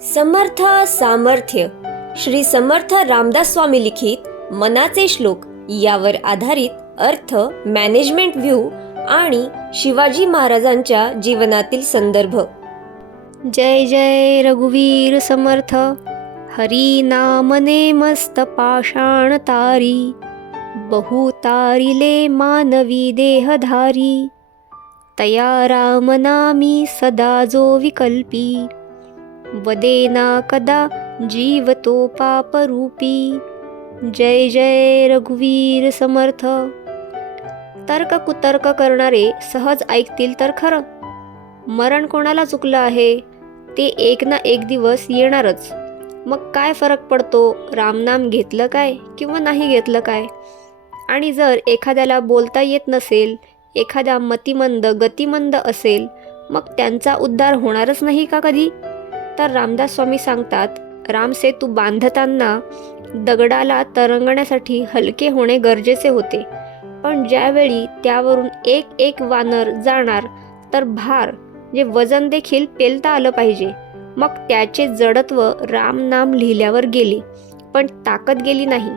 समर्थ सामर्थ्य श्री समर्थ रामदास स्वामी लिखित मनाचे श्लोक यावर आधारित अर्थ मॅनेजमेंट व्ह्यू आणि शिवाजी महाराजांच्या जीवनातील संदर्भ। जय जय रघुवीर समर्थ। हरी नामने मस्त पाषाण तारी, बहु तारिले मानवी देहधारी। तया राम नामी सदा जो विकल्पी, वदेना कदा जीव तो पापरूपी। जय जय रघुवीर समर्थ। तर्क कुतर्क करणारे सहज ऐकतील तर खरं, मरण कोणाला चुकलं आहे, ते एक ना एक दिवस येणारच। मग काय फरक पडतो रामनाम घेतलं काय किंवा नाही घेतलं काय। आणि जर एखाद्याला बोलता येत नसेल, एखादा मतिमंद गतिमंद असेल, मग त्यांचा उद्धार होणारच नाही का कधी। तर रामदास स्वामी सांगतात, रामसेतू बांधताना दगडाला तरंगण्यासाठी हलके होणे गरजेचे होते, पण ज्यावेळी त्यावरून एक एक वानर जाणार तर भार जे वजन देखील पेलता आलं पाहिजे। मग त्याचे जडत्व रामनाम लिहिल्यावर गेले, पण ताकद गेली नाही।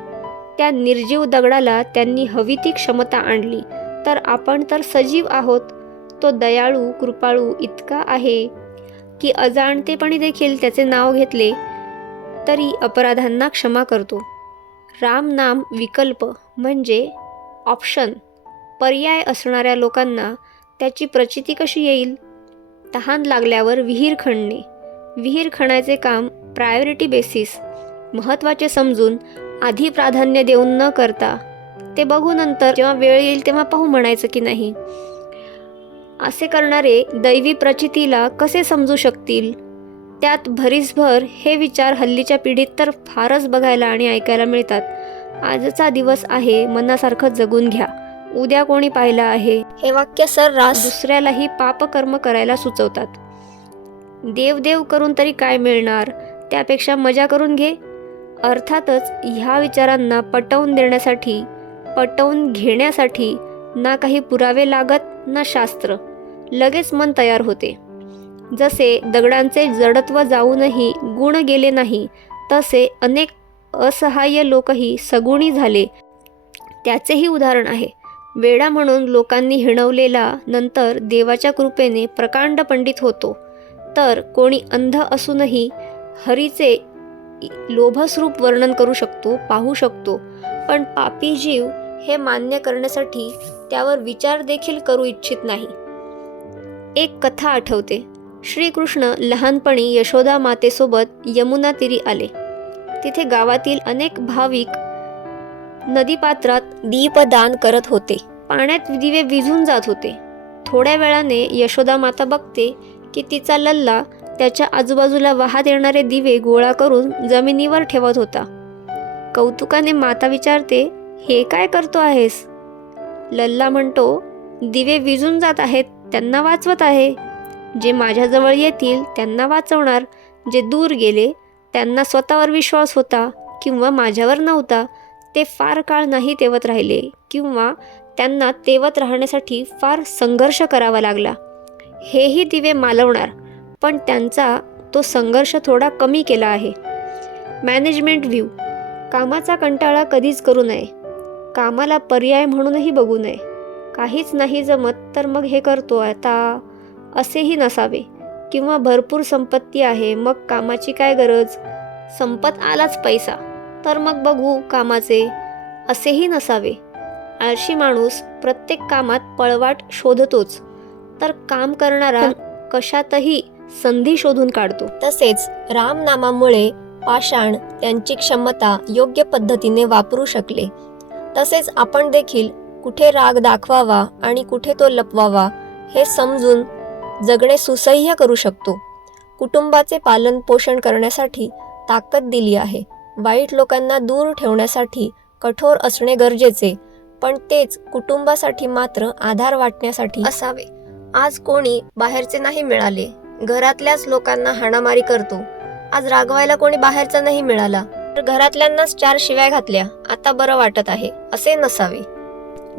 त्या निर्जीव दगडाला त्यांनी हवी ती क्षमता आणली, तर आपण तर सजीव आहोत। तो दयाळू कृपाळू इतका आहे की अजाणतेपणी देखील त्याचे नाव घेतले तरी अपराधांना क्षमा करतो। राम नाम विकल्प म्हणजे ऑप्शन, पर्याय असणाऱ्या लोकांना त्याची प्रचिती कशी येईल। तहान लागल्यावर विहीर खणणे, विहीर खणायचे काम प्रायोरिटी बेसिस, महत्त्वाचे समजून आधी प्राधान्य देऊन न करता ते बघू नंतर जेव्हा वेळ येईल तेव्हा पाहू म्हणायचं की नाही। असे करणारे दैवी प्रचितीला कसे समजू शकतील। त्यात भरीसभर हे विचार हल्लीच्या पिढीत तर फारच बघायला आणि ऐकायला मिळतात। आजचा दिवस आहे, मनासारखं जगून घ्या, उद्या कोणी पाहिलं आहे, हे वाक्य सर्रास दुसऱ्यालाही पापकर्म करायला सुचवतात। देव देव करून तरी काय मिळणार, त्यापेक्षा मजा करून घे। अर्थातच ह्या विचारांना पटवून घेण्यासाठी ना काही पुरावे लागत ना शास्त्र, लगेच मन तयार होते। जसे दगडांचे जडत्व जाऊनही गुण गेले नाही, तसे अनेक असहाय्य लोकही सगुणी झाले, त्याचेही उदाहरण आहे। वेडा म्हणून लोकांनी हिणवलेला नंतर देवाच्या कृपेने प्रकांड पंडित होतो, तर कोणी अंध असूनही हरीचे लोभस्वरूप वर्णन करू शकतो, पाहू शकतो। पण पापी जीव हे मान्य करण्यासाठी त्यावर विचार देखील करू इच्छित नाही। एक कथा आठवते। श्रीकृष्ण लहानपणी यशोदा मातेसोबत यमुना तीरी आले। तिथे गावातील अनेक भाविक नदीपात्रात दीपदान करत होते। पाण्यात दिवे विझून जात होते। थोड्या वेळाने यशोदा माता बघते की तिचा लल्ला त्याच्या आजूबाजूला वाहत येणारे दिवे गोळा करून जमिनीवर ठेवत होता। कौतुकाने माता विचारते, हे काय करतो आहेस। लल्ला म्हणतो, दिवे विझून जात आहेत, त्यांना वाचवत आहे। जे माझ्याजवळ येतील त्यांना वाचवणार, जे दूर गेले त्यांना स्वतःवर विश्वास होता किंवा माझ्यावर नव्हता, ते फार काळ नाही तेवत राहिले किंवा त्यांना तेवत राहण्यासाठी फार संघर्ष करावा लागला। हेही दिवे मालवणार, पण त्यांचा तो संघर्ष थोडा कमी केला आहे। मॅनेजमेंट व्ह्यू, कामाचा कंटाळा कधीच करू नये, कामाला पर्याय म्हणूनही बघू नये। काहीच नाही जमत तर मग हे करतो आता असेही नसावे, किंवा भरपूर संपत्ती आहे मग कामाची काय गरज, संपत आलाच पैसा तर मग बघू कामाचे असेही नसावे। आळशी माणूस प्रत्येक कामात पळवाट शोधतोच, तर काम करणारा कशातही संधी शोधून काढतो। तसेच रामनामामुळे पाषाण त्यांची क्षमता योग्य पद्धतीने वापरू शकले। तसेच आपण देखील कुठे राग दाखवावा आणि कुठे तो लपवावा हे समजून जगणे सुसह्य करू शकतो। कुटुंबाचे पालन पोषण करण्यासाठी ताकद दिली आहे। वाईट लोकांना दूर ठेवण्यासाठी कठोर असणे गरजेचे, पण तेच कुटुंबासाठी मात्र आधार वाटण्यासाठी असावे। आज कोणी बाहेरचे नाही मिळाले, घरातल्याच लोकांना हाणामारी करतो। आज रागवायला कोणी बाहेरचा नाही मिळाला, तर घरातल्यांनाच 4 शिव्या घातल्या, आता बरं वाटत आहे, असे नसावे।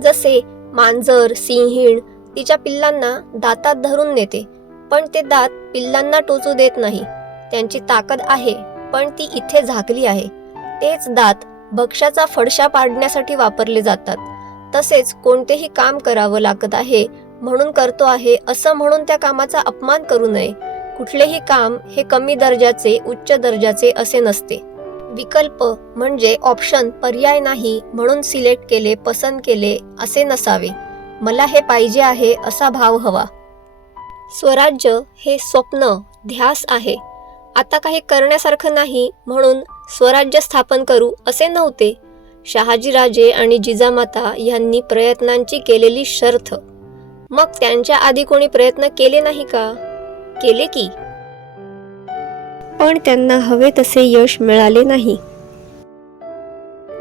जसे मांजर सिंहीण तिच्या पिल्लांना दातात धरून नेते, पण ते दात पिल्लांना टोचू देत नाही, त्यांची ताकद आहे, पण ती इथे झाकली आहे. तेच दात भक्ष्याचा फडशा पाडण्यासाठी वापरले जातात. तसेच कोणतेही काम करावं लागत आहे म्हणून करतो आहे असं म्हणून त्या कामाचा अपमान करू नये. कुठलेही काम हे कमी दर्जाचे उच्च दर्जाचे असे नसते. विकल्प म्हणजे ऑप्शन, पर्याय नाही म्हणून सिलेक्ट केले, पसंत केले असे नसावे. मला हे पाहिजे आहे असा भाव हवा. स्वराज्य हे स्वप्न, ध्यास आहे. आता काही करण्यासारखं नाही म्हणून स्वराज्य स्थापन करू असे नव्हते. शहाजीराजे आणि जिजामाता यांनी प्रयत्नांची केलेली शर्थ. मग त्यांच्या आधी कोणी प्रयत्न केले नाही का? केले की. पण त्यांना हवे तसे यश मिळाले नाही.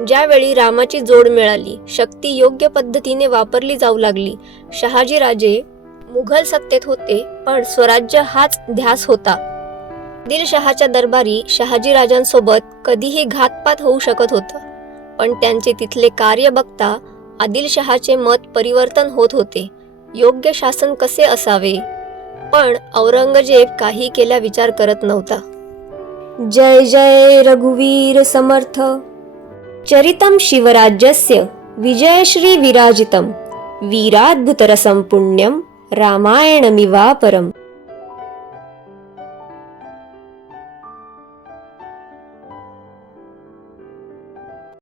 ज्यावेळी रामाची जोड मिळाली, शक्ती योग्य पद्धतीने वापरली जाऊ लागली. शहाजीराजे मुघल सत्तेत होते, पण स्वराज्य हाच ध्यास होता. दिलशहाच्या दरबारी शहाजीराजांसोबत कधीही घातपात होऊ शकत होतं, पण त्यांचे तिथले कार्य बघता आदिलशहाचे मत परिवर्तन होत होते. योग्य शासन कसे असावे, पण औरंगजेब काही केल्या विचार करत नव्हता. जय जय रघुवीर समर्थ. चरितं शिवराज्यस्य विजयश्री विराजितं वीराद्भुतरसं पुण्यं रामायणमिवापरम्.